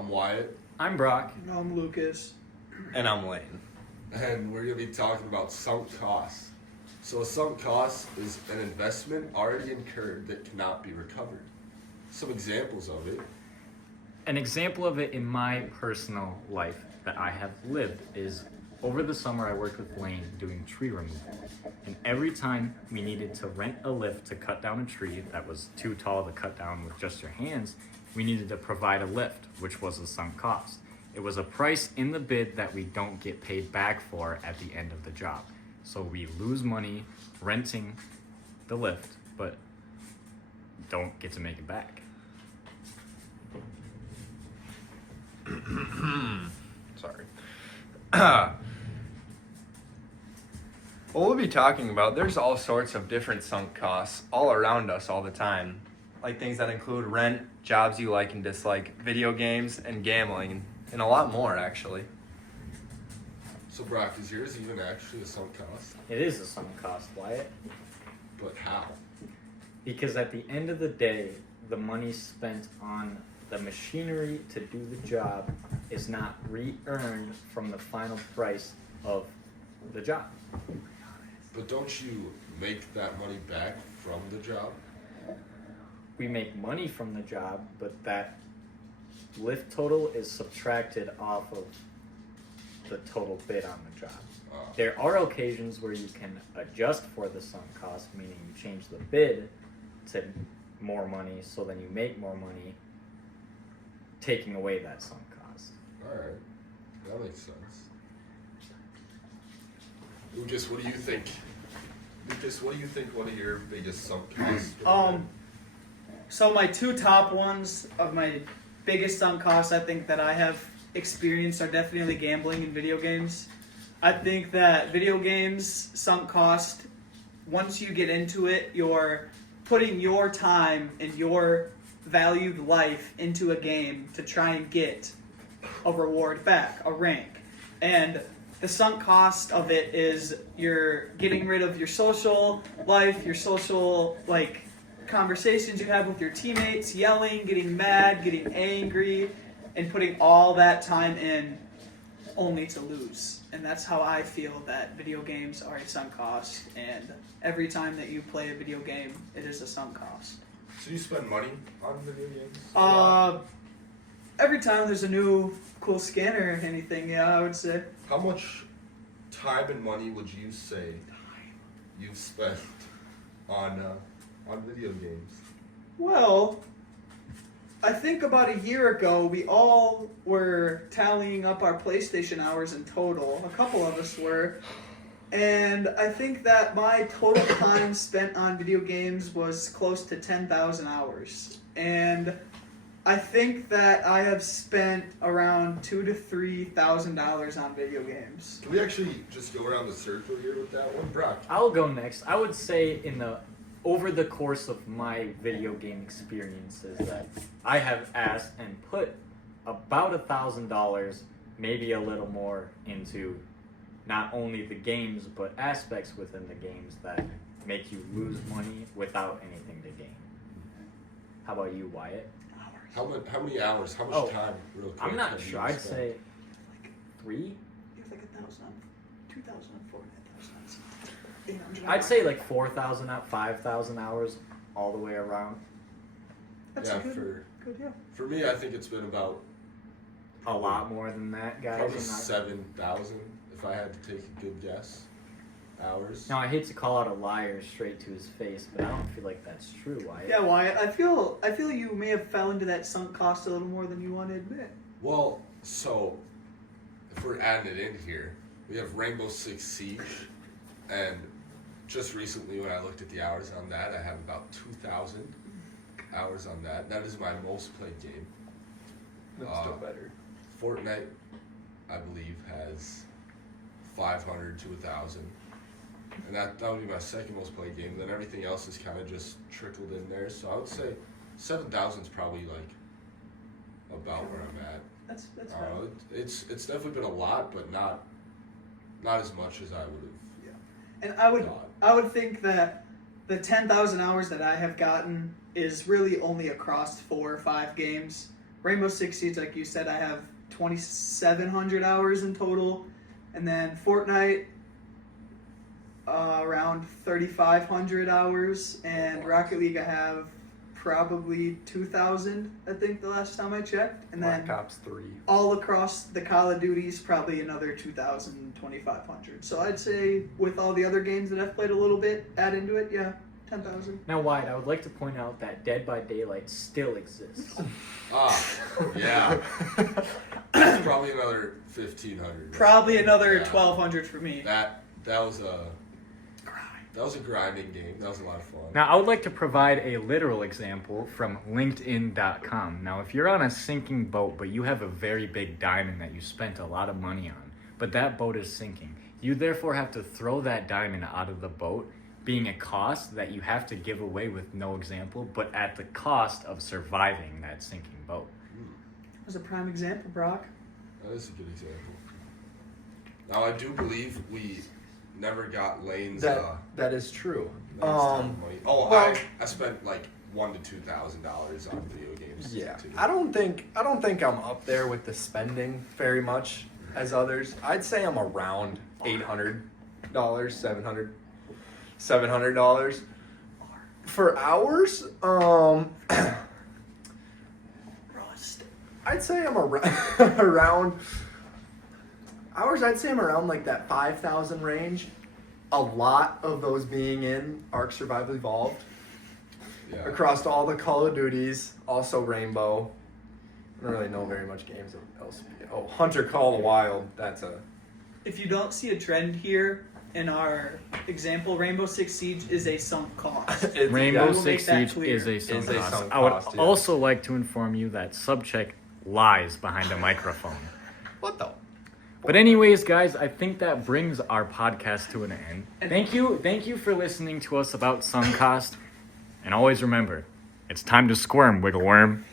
I'm Wyatt, I'm Brock. I'm Lucas. And I'm Lane. and we're going to be talking about sunk costs. So a sunk cost is an investment already incurred that cannot be recovered. Some examples of it. An example of it in my personal life that I have lived is over the summer I worked with Lane doing tree removal. And every time we needed to rent a lift to cut down a tree that was too tall to cut down with just your hands, we needed to provide a lift, which was a sunk cost. It was a price in the bid that we don't get paid back for at the end of the job. So we lose money renting the lift, but don't get to make it back. Sorry. What we'll be talking about, there's all sorts of different sunk costs all around us all the time. Like things that include rent, jobs you like and dislike, video games, and gambling, and a lot more, actually. So Brock, is yours even actually a sunk cost? It is a sunk cost, Wyatt. But how? Because at the end of the day, the money spent on the machinery to do the job is not re-earned from the final price of the job. But don't you make that money back from the job? We make money from the job, but that lift total is subtracted off of the total bid on the job. There are occasions where you can adjust for the sunk cost, meaning you change the bid to more money, so then you make more money, taking away that sunk cost. Alright, that makes sense. Lucas, what do you think? Lucas, what do you think one of your biggest sunk costs? So my two top ones of my biggest sunk costs I think that I have experienced are definitely gambling and video games. I think that video games sunk cost, once you get into it, you're putting your time and your valued life into a game to try and get a reward back, a rank. And the sunk cost of it is you're getting rid of your social life, your social conversations you have with your teammates, yelling, getting mad, getting angry, and putting all that time in only to lose. And that's how I feel that video games are a sunk cost, and every time that you play a video game, it is a sunk cost. So you spend money on video games? Every time there's a new cool skin or anything, yeah, I would say. How much time and money would you say you've spent on video games? Well, I think about a year ago, we all were tallying up our PlayStation hours in total. A couple of us were. And I think that my total time spent on video games was close to 10,000 hours. And I think that I have spent around $2,000 to $3,000 on video games. Can we actually just go around the circle here with that one? Brock. I'll go next. I would say over the course of my video game experiences that I have asked and put about $1,000, maybe a little more, into not only the games but aspects within the games that make you lose money without anything to gain. How about you, Wyatt? How many hours? How much time? Real quick. I'm not have you sure. I'd spent? say 3. You have 1,000, 2,000, 4,000. I'd say 4,000 out, 5,000 hours all the way around. That's yeah, good, yeah. for me, I think it's been about A lot more than that, guys. probably 7,000 if I had to take a good guess. Hours. Now I hate to call out a liar straight to his face, but I don't feel like that's true, Wyatt. Yeah, Wyatt, I feel you may have fell into that sunk cost a little more than you want to admit. Well, so if we're adding it in here, we have Rainbow Six Siege, and just recently when I looked at the hours on that, I have about 2,000 hours on that. That is my most played game. That's still better. Fortnite, I believe, has 500 to 1,000. And that would be my second most played game. Then everything else is kind of just trickled in there. So I would say 7,000 is probably about where I'm at. That's I don't know. It's definitely been a lot, but not as much as I would have. Yeah, and I would think that the 10,000 hours that I have gotten is really only across 4 or 5 games. Rainbow Six Siege, like you said, I have 2,700 hours in total, and then Fortnite, around 3,500 hours, and Rocket League I have probably 2,000. I think the last time I checked, and then Black Ops 3. all across the Call of Duties, probably another 2,000, 2,500. So I'd say with all the other games that I've played a little bit, add into it, yeah, 10,000. Now, Wyatt, I would like to point out that Dead by Daylight still exists. Yeah. It's probably another 1,500. Probably another Yeah. 1,200 for me. That was a grinding game. That was a lot of fun. Now, I would like to provide a literal example from LinkedIn.com. Now, if you're on a sinking boat, but you have a very big diamond that you spent a lot of money on, but that boat is sinking, you therefore have to throw that diamond out of the boat, being a cost that you have to give away with no example, but at the cost of surviving that sinking boat. That was a prime example, Brock. That is a good example. Now, I do believe we never got Lane's That is true. money. Oh, well- I spent like $1,000 to $2,000 on video games. Yeah, too. I don't think I'm up there with the spending very much as others. I'd say I'm around $800, $700 for hours. Rust. I'd say I'm around hours. I'd say I'm around like that 5,000 range. A lot of those being in Ark Survival Evolved. Yeah. Across all the Call of Duties, also Rainbow. I don't really know very much games else. Oh, Hunter Call of the Wild. That's a. If you don't see a trend here in our example, Rainbow Six Siege is a sunk cost. It's- Rainbow we'll Six make that Siege clear. is a sunk Is a cost. sunk I would cost, yeah. also like to inform you that Subcheck lies behind a microphone. What the? But anyways, guys, I think that brings our podcast to an end. Thank you for listening to us about sunk cost. And always remember, it's time to squirm, wiggle worm.